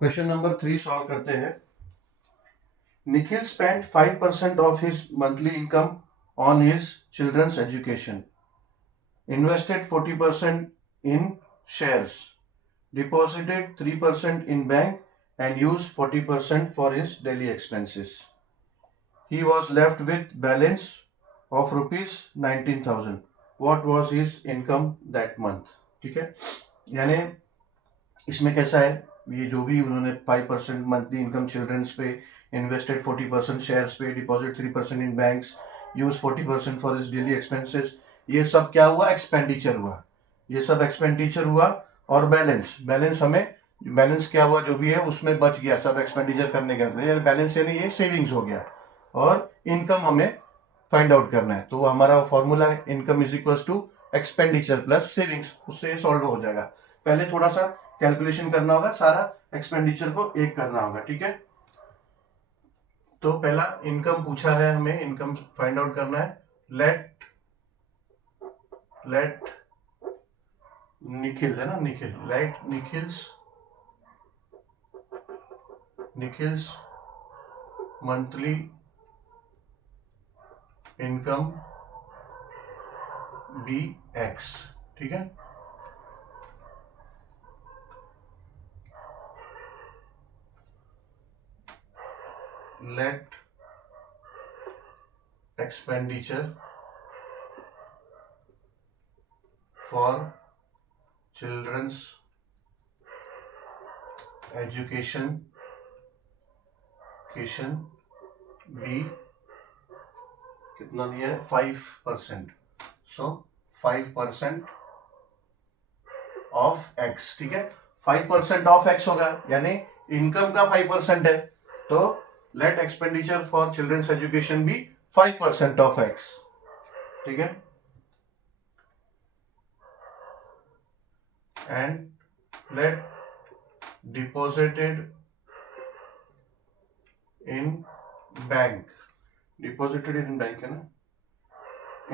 Question number 3 solve करते हैं। Nikhil spent 5% of his monthly income on his children's education, invested 40% in shares, deposited 3% in bank and used 40% for his daily expenses. He was left with balance of rupees 19,000. What was his income that month? ठीक है, यानी इसमें कैसा है, ये जो भी उन्होंने 5% मंथली इनकम चिल्ड्रंस पे, इन्वेस्टेड 40% शेयर्स पे, deposit 3% in banks, use 40% for his daily expenses, ये सब क्या हुआ, एक्सपेंडिचर हुआ। ये सब एक्सपेंडिचर हुआ और बैलेंस बैलेंस हमें बैलेंस क्या हुआ जो भी है उसमें बच गया सब एक्सपेंडिचर करने के अंदर, बैलेंस यानी ये सेविंग्स हो गया। और इनकम हमें फाइंड आउट करना है, तो हमारा फॉर्मूला है income is equal to expenditure plus savings, उससे ये सॉल्व हो जाएगा। पहले थोड़ा सा कैलकुलेशन करना होगा, सारा एक्सपेंडिचर को एक करना होगा, ठीक है। तो पहला इनकम पूछा है, हमें इनकम फाइंड आउट करना है। लेट निखिल है ना, Nikhil, let Nikhil's monthly income be X, ठीक है। Late expenditure for children's education भी कितना दिया है, 5%। सो 5% ऑफ एक्स, ठीक है। 5% ऑफ एक्स होगा, यानी इनकम का 5% है, तो let expenditure for childrens education भी 5% ऑफ एक्स, ठीक है। And let deposited in bank, deposited in bank है ना,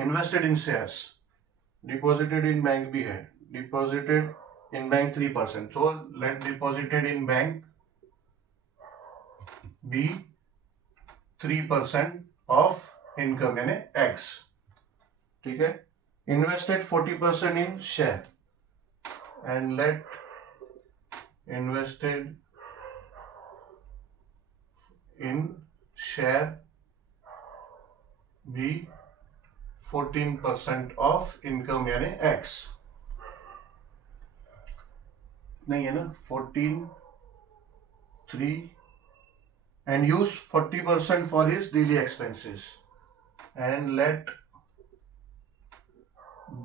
invested in shares, deposited in bank भी है, डिपॉजिटेड इन बैंक 3%, तो let deposited in bank be 3% of income यानी x, ठीक है। Invested 40% in share and let invested in share be 14% of income यानी x, नहीं है ना, 14 3 and use 40% for his daily expenses and let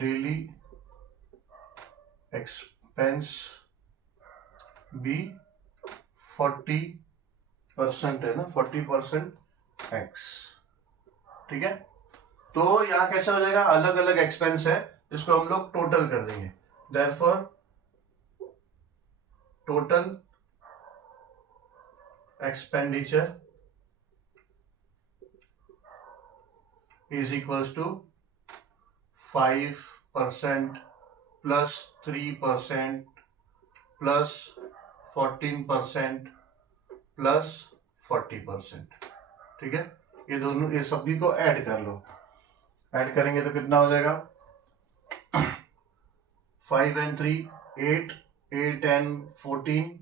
daily expense be 40% है ना, 40% x, ठीक है। तो यहां कैसा हो जाएगा, अलग अलग एक्सपेंस है, इसको हम लोग टोटल कर देंगे। Therefore total expenditure is equals to 5% plus 3% plus 14% plus 40%, ठीक है। ये दोनों, ये सभी को ऐड कर लो, ऐड करेंगे तो कितना हो जाएगा, 5 and 3 8, 8 and 14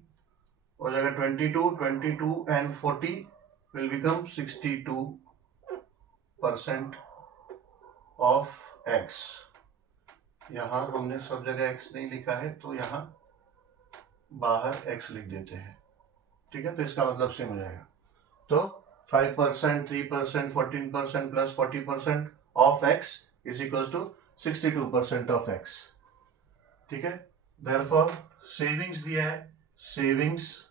हो जाएगा 22, 22 and 40 will become 62% of x। यहां हमने सब जगह x नहीं लिखा है, तो यहां बाहर x लिख देते हैं, ठीक है। तो इसका मतलब सेम हो जाएगा, तो 5%, 3%, 14% plus 40% of x is equal to 62% of x, ठीक है। देयरफॉर सेविंग्स दिया है, सेविंग्स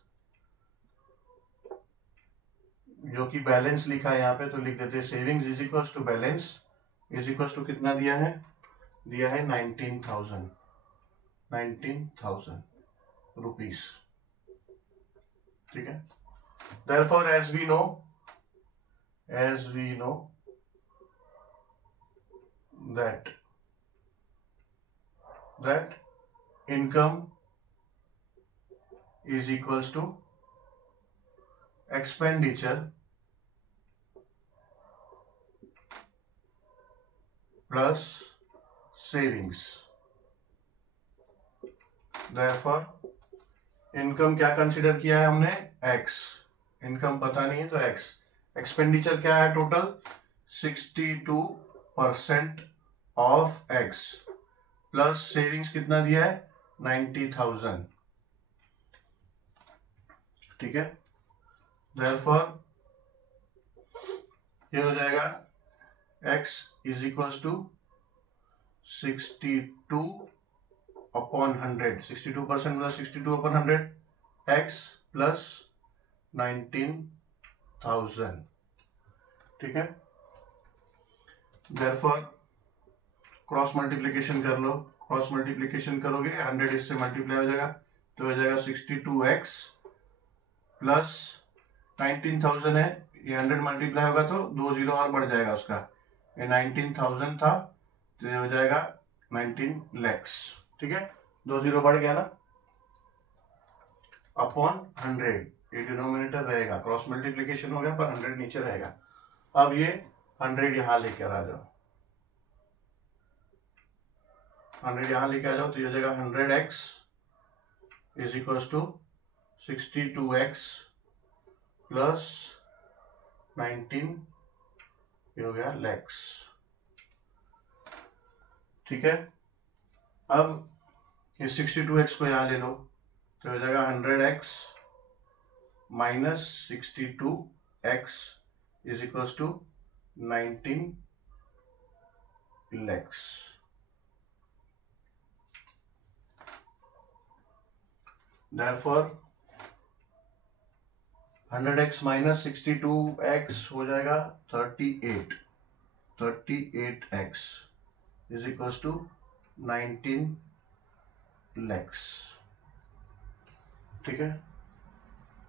जो कि बैलेंस लिखा है यहाँ पे, तो लिख देते हैं savings is equal to balance is equal to कितना दिया है, 19,000 रुपीस, ठीक है। Therefore as we know that income is equals to expenditure plus savings. Therefore income क्या कंसीडर किया है हमने, एक्स। इनकम पता नहीं है तो एक्स। एक्सपेंडिचर क्या है total, 62% of x, plus savings कितना दिया है, 90,000। ठीक है, देयरफॉर ये हो जाएगा x इज इक्वल्स टू 62/100। 62% मतलब 62/100 x प्लस 19,000। ठीक है, देयरफॉर क्रॉस मल्टीप्लीकेशन कर लो। क्रॉस मल्टीप्लीकेशन करोगे 100 इससे मल्टीप्लाई हो जाएगा, तो हो जाएगा 62x प्लस 19,000 है, ये 100 मल्टीप्लाई होगा तो 2 जीरो और बढ़ जाएगा उसका, ये 19,000 था तो ये हो जाएगा 19 lakhs। ठीक है, 2 जीरो बढ़ गया ना, अपॉन 100, ये डिनोमिनेटर रहेगा, क्रॉस मल्टीप्लीकेशन हो गया पर 100 नीचे रहेगा। अब ये 100 यहां लेकर आ जाओ, 100 यहां लेके आ जाओ तो ये हो जाएगा 100x is equals to 62x plus 19, ये हो गया लैक्स। ठीक है, अब ये 62x को यहां ले लो तो हो जाएगा 100x minus 62x is equals to 19 lakhs. Therefore 100x minus 62x हो जाएगा 38x is equals to 19 lakhs. ठीक है,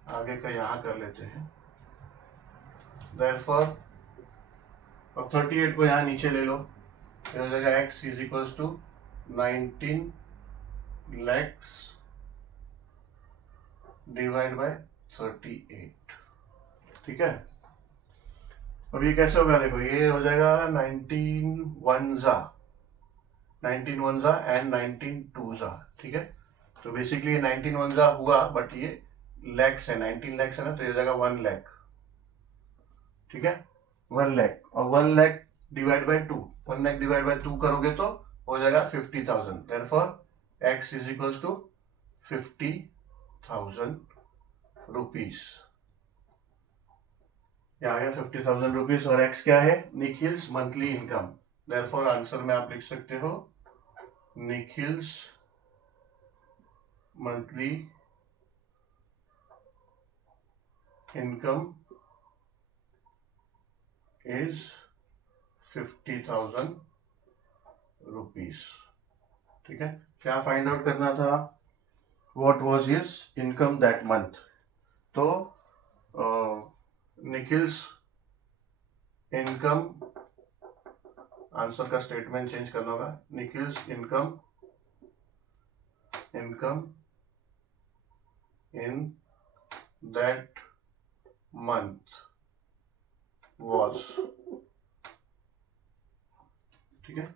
आगे का यहां कर लेते हैं। Therefore अब 38 को यहां नीचे ले लो, ये हो जाएगा x is equals to 19 lakhs divide by 38। ठीक है, अब ये कैसे होगा, देखो ये हो जाएगा 19 1 19 1 एंड 19 2। ठीक है, तो बेसिकली ये 19 1 हुआ बट ये लैक्स है, 19 लैक्स है ना, तो ये हो जाएगा 1 लाख। ठीक है, 1 लाख, और 1 lakh divide by 2, 1 lakh divide by 2 करोगे तो हो जाएगा 50,000। Therefore x is equals to 50,000 rupees. ये आ गया 50,000 रुपीज, और x क्या है, Nikhil's monthly income. Therefore answer में आप लिख सकते हो Nikhil's monthly income is 50,000 rupees. ठीक है, क्या फाइंड आउट करना था, what was his income that month. तो निखिल्स इनकम, आंसर का स्टेटमेंट चेंज करना होगा, Nikhil's income in that month was, ठीक है,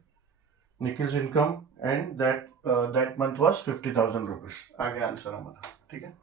Nikhil's income and that month was 50,000 rupees. आ गया आंसर हमारा। ठीक है।